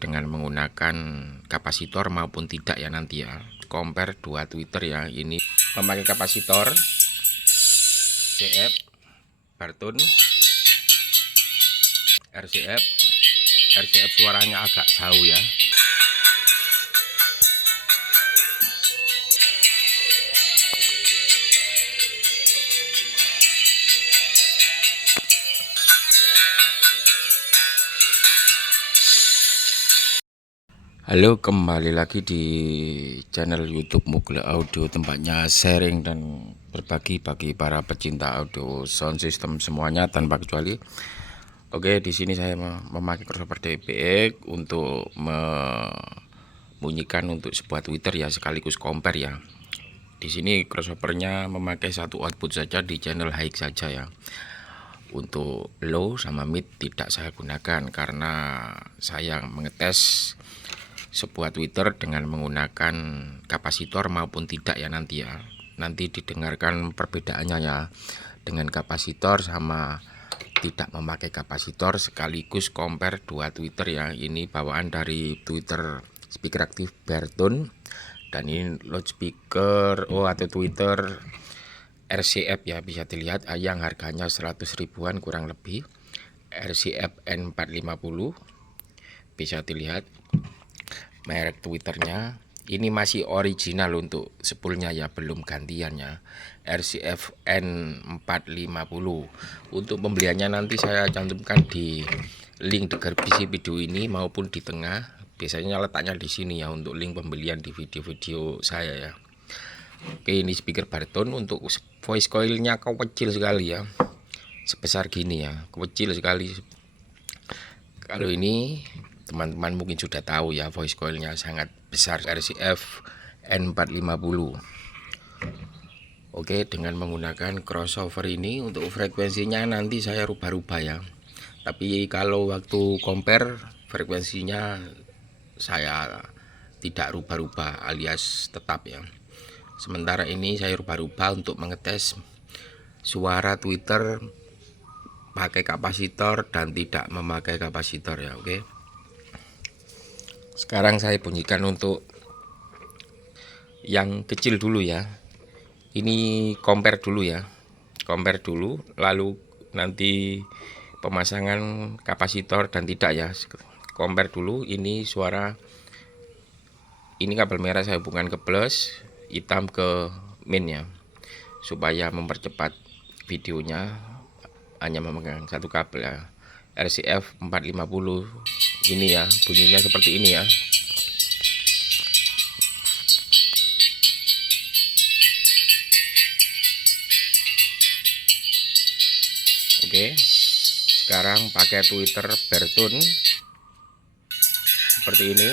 dengan menggunakan kapasitor maupun tidak ya nanti ya. Compare dua tweeter ya, ini memakai kapasitor RCF Barton RCF suaranya agak jauh ya. Halo, kembali lagi di channel YouTube Mugle Audio, tempatnya sharing dan berbagi bagi para pecinta audio sound system semuanya tanpa kecuali. Oke, di sini saya memakai crossover DPX untuk membunyikan untuk sebuah tweeter ya, sekaligus compare ya. Di sini crossovernya memakai satu output saja di channel high saja ya. Untuk low sama mid tidak saya gunakan karena saya mengetes sebuah tweeter dengan menggunakan kapasitor maupun tidak ya nanti ya. Nanti didengarkan perbedaannya ya, dengan kapasitor sama tidak memakai kapasitor, sekaligus compare dua tweeter ya. Ini bawaan dari tweeter speaker aktif Barton dan ini loudspeaker atau tweeter RCF ya, bisa dilihat yang harganya 100 ribuan kurang lebih, RCF N450. Bisa dilihat merek twitternya, ini masih original untuk spoolnya ya, belum gantiannya, RCF N450. Untuk pembeliannya nanti saya cantumkan di link deskripsi video ini maupun di tengah. Biasanya letaknya di sini ya untuk link pembelian di video-video saya ya. Oke, ini speaker Barton. Untuk voice coilnya kecil sekali ya, sebesar gini ya, kecil sekali. Kalau ini teman-teman mungkin sudah tahu ya, voice coilnya sangat besar, RCF N450. Oke, dengan menggunakan crossover ini untuk frekuensinya nanti saya rubah-rubah ya. Tapi kalau waktu compare frekuensinya saya tidak rubah-rubah alias tetap ya. Sementara ini saya rubah-rubah untuk mengetes suara tweeter pakai kapasitor dan tidak memakai kapasitor ya. Oke, sekarang saya bunyikan untuk yang kecil dulu ya. Ini compare dulu ya, compare dulu, lalu nanti pemasangan kapasitor dan tidak ya. Compare dulu, ini suara, ini kabel merah saya hubungkan ke plus, hitam ke min ya, supaya mempercepat videonya. Hanya memegang satu kabel ya, RCF 450 ini ya, bunyinya seperti ini ya. Oke, sekarang pakai tweeter Barton seperti ini.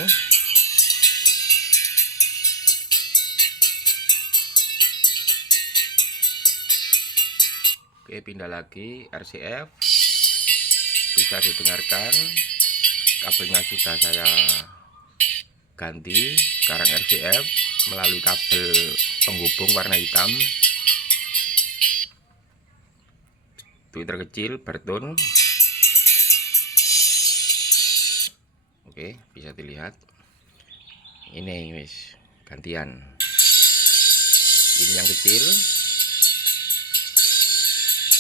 Oke, pindah lagi RCF, bisa didengarkan. Kabelnya sudah saya ganti, sekarang RCF melalui kabel penghubung warna hitam. Tweeter kecil Barton. Oke, bisa dilihat. Ini wis gantian. Ini yang kecil,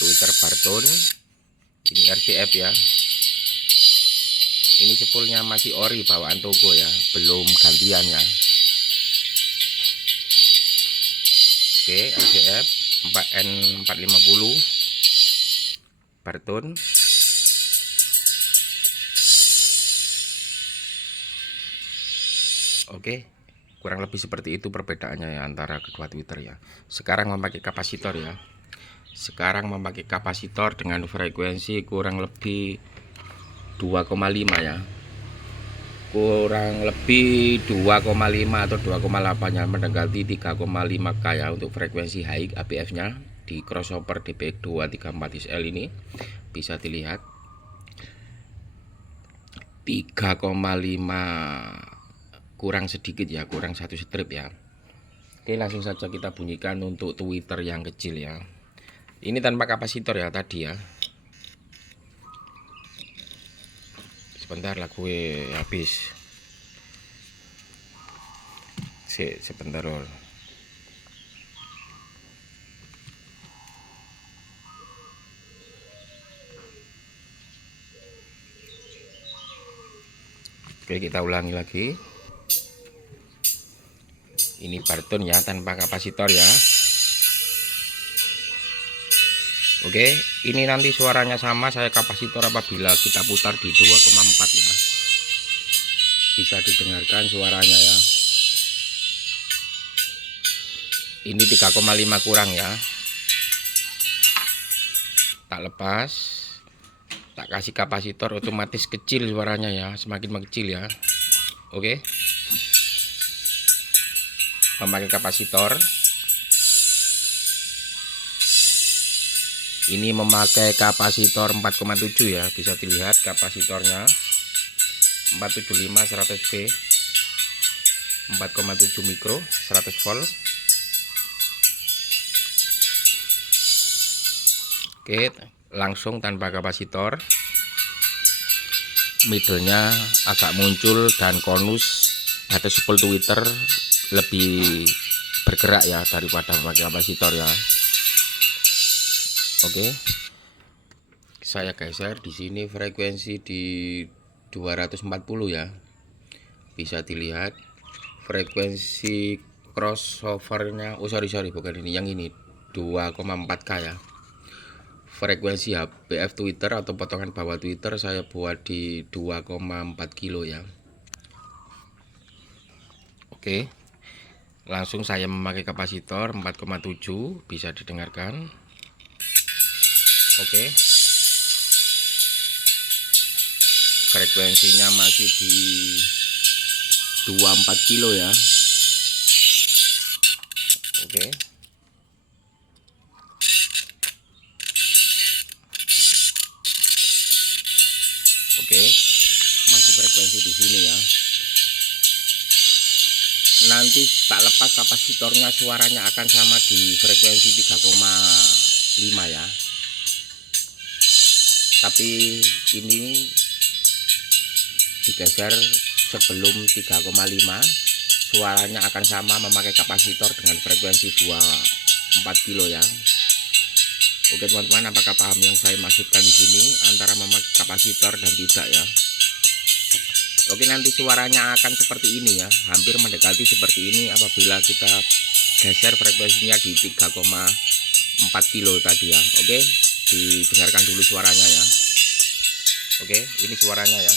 tweeter Barton. Ini RCF ya. Ini spoolnya masih ori bawaan toko ya, belum gantian ya. Oke, RCF N450 Barton. Oke, kurang lebih seperti itu perbedaannya ya antara kedua tweeter ya. Sekarang memakai kapasitor ya. Sekarang memakai kapasitor dengan frekuensi kurang lebih 2,5 ya, kurang lebih 2,5 atau 2,8 ya, mendekati 3,5K ya untuk frekuensi high APF nya di crossover DPX 234XL ini. Bisa dilihat 3,5 kurang sedikit ya, kurang satu strip ya. Oke, langsung saja kita bunyikan untuk tweeter yang kecil ya. Ini tanpa kapasitor ya tadi ya. Sebentar lagu habis. Sebentar lur. Oke, kita ulangi lagi. Ini Barton ya, tanpa kapasitor ya. Oke, ini nanti suaranya sama saya kapasitor apabila kita putar di 2,4 ya. Bisa didengarkan suaranya ya. Ini 3,5 kurang ya. Tak lepas, tak kasih kapasitor, otomatis kecil suaranya ya, semakin mengecil ya. Oke, memakai kapasitor. Ini memakai kapasitor 4,7 ya, bisa dilihat kapasitornya 475 100V, 4,7 mikro 100 volt. Oke, langsung tanpa kapasitor. Middle-nya agak muncul dan konus atau spool Twitter lebih bergerak ya daripada memakai kapasitor ya. Oke, saya geser di sini frekuensi di 240 ya. Bisa dilihat frekuensi crossovernya. Oh sorry bukan ini, yang ini 2,4K ya. Frekuensi HPF Twitter atau potongan bawah Twitter saya buat di 2,4 kilo ya. Oke, langsung saya memakai kapasitor 4,7, bisa didengarkan. Oke, frekuensinya masih di 24 kilo ya. Oke, oke, masih frekuensi di sini ya. Nanti tak lepas kapasitornya, suaranya akan sama di frekuensi 3,5 ya. Tapi ini digeser sebelum 3,5, suaranya akan sama memakai kapasitor dengan frekuensi 24 kilo ya. Oke teman-teman, apakah paham yang saya maksudkan di sini antara memakai kapasitor dan tidak ya? Oke, nanti suaranya akan seperti ini ya, hampir mendekati seperti ini apabila kita geser frekuensinya di 3,4 kilo tadi ya. Oke, didengarkan dulu suaranya ya. Oke, ini suaranya ya.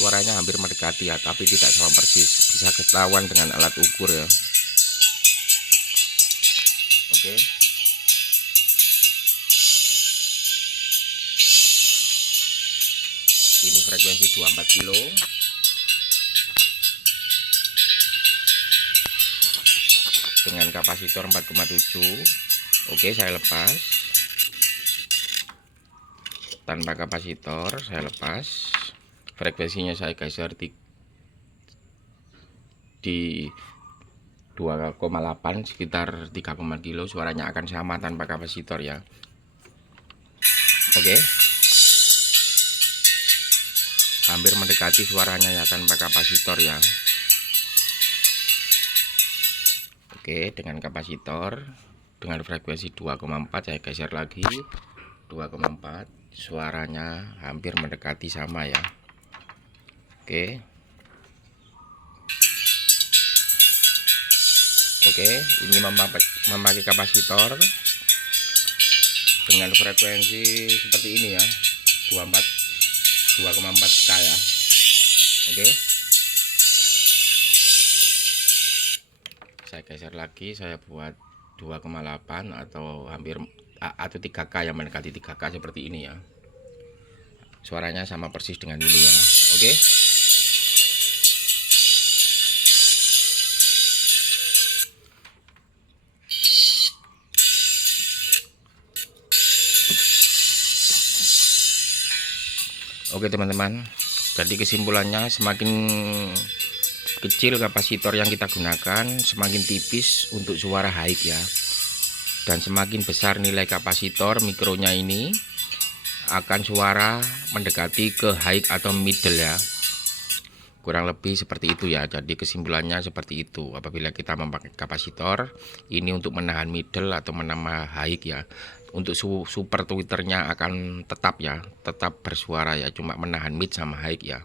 Suaranya hampir mendekati ya, tapi tidak sama persis, bisa ketahuan dengan alat ukur ya. Oke, ini frekuensi 24 kilo. Dengan kapasitor 4,7. Oke, saya lepas. Tanpa kapasitor saya lepas. Frekuensinya saya geser di 2,8, sekitar 3,4 kilo. Suaranya akan sama tanpa kapasitor ya. Oke, hampir mendekati suaranya ya tanpa kapasitor ya. Oke, dengan kapasitor dengan frekuensi 2,4 saya geser lagi 2,4, suaranya hampir mendekati sama ya. Oke, ini memakai kapasitor dengan frekuensi seperti ini ya, 2,4K ya. Oke, saya geser lagi, saya buat 2,8 atau hampir 3K yang mendekati 3K seperti ini ya. Suaranya sama persis dengan ini ya. Oke, oke teman-teman, jadi kesimpulannya semakin kecil kapasitor yang kita gunakan, semakin tipis untuk suara high ya, dan semakin besar nilai kapasitor mikronya ini akan suara mendekati ke high atau middle ya. Kurang lebih seperti itu ya. Jadi kesimpulannya seperti itu. Apabila kita memakai kapasitor, ini untuk menahan middle atau menambah high ya. Untuk super tweeternya akan tetap ya, tetap bersuara ya, cuma menahan mid sama high ya.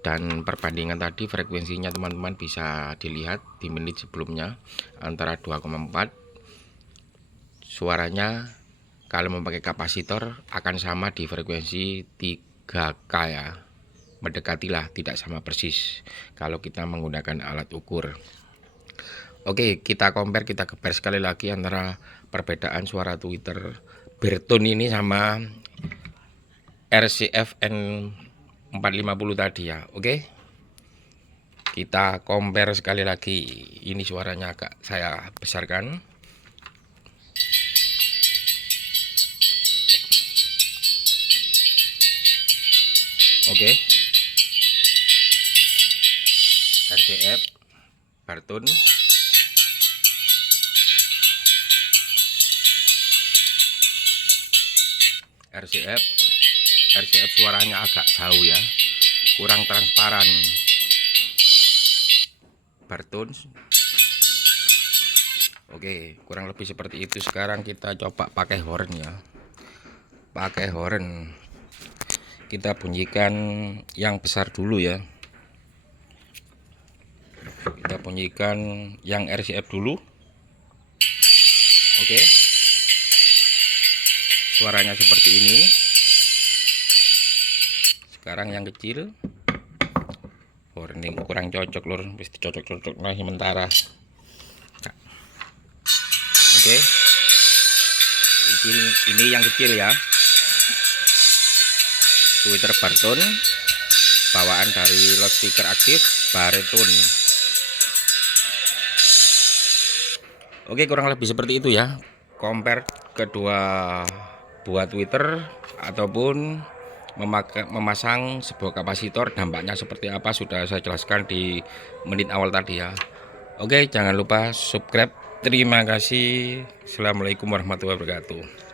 Dan perbandingan tadi frekuensinya teman-teman bisa dilihat di menit sebelumnya antara 2,4. Suaranya kalau memakai kapasitor akan sama di frekuensi 3K ya. Mendekatilah, tidak sama persis kalau kita menggunakan alat ukur. Oke, kita compare, kita geber sekali lagi antara perbedaan suara tweeter Bertone ini sama RCF N450 tadi ya. Oke, kita compare sekali lagi. Ini suaranya agak saya besarkan. Oke, RCF Bertone. RCF suaranya agak jauh ya, kurang transparan. Bertone. Oke, kurang lebih seperti itu. Sekarang kita coba pakai horn ya. Pakai horn, kita bunyikan yang besar dulu ya. Kita bunyikan yang RCF dulu. Oke, suaranya seperti ini. Sekarang yang kecil. Ini kurang cocok lur, mesti cocok nah sementara. Oke, ini yang kecil ya, tweeter Bertone bawaan dari loudspeaker aktif Baritone. Oke, kurang lebih seperti itu ya, compare kedua buat tweeter ataupun memasang sebuah kapasitor, dampaknya seperti apa sudah saya jelaskan di menit awal tadi ya. Oke, jangan lupa subscribe. Terima kasih. Assalamualaikum warahmatullahi wabarakatuh.